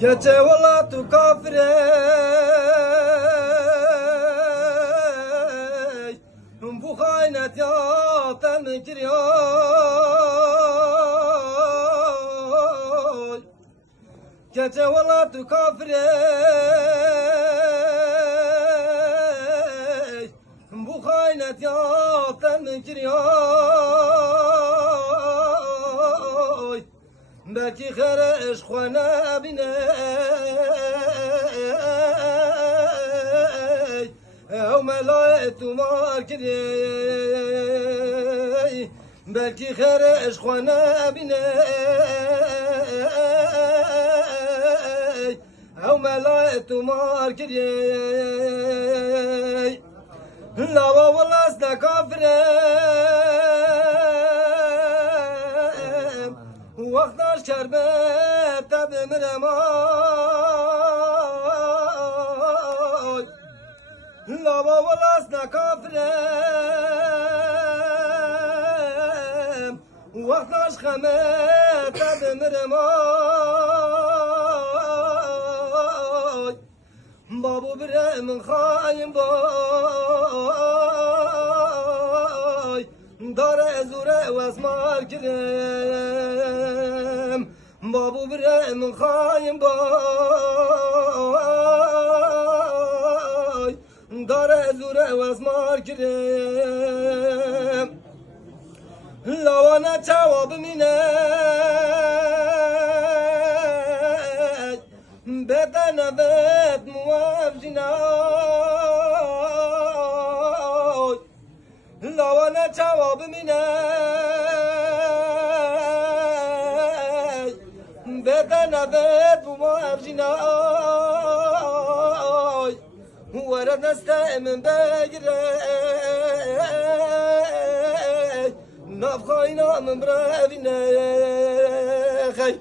Gece valla tu kafire bu haynet ya ten giriyor. Gece valla tu kafire bu haynet ya ten giriyor. Belki خرش خانه بینه او ملایت و مار کری belki خرش خانه بینه او ملایت و مار کری لاوا ولاس دا کافره وقتاش شربت تب مرمای لابا ولاس نکافرم وقتاش خمت تب مرمای بابو برم خایم بای داره زوره و اسمار کرم بابو برم خایم بای داره زوره و اسمار کرم لوانه جواب مینه بدن بد موافجنای لوانه جواب مینه بدن بد موافجنای ورد نستم بگیره نفخای نام براوینه خی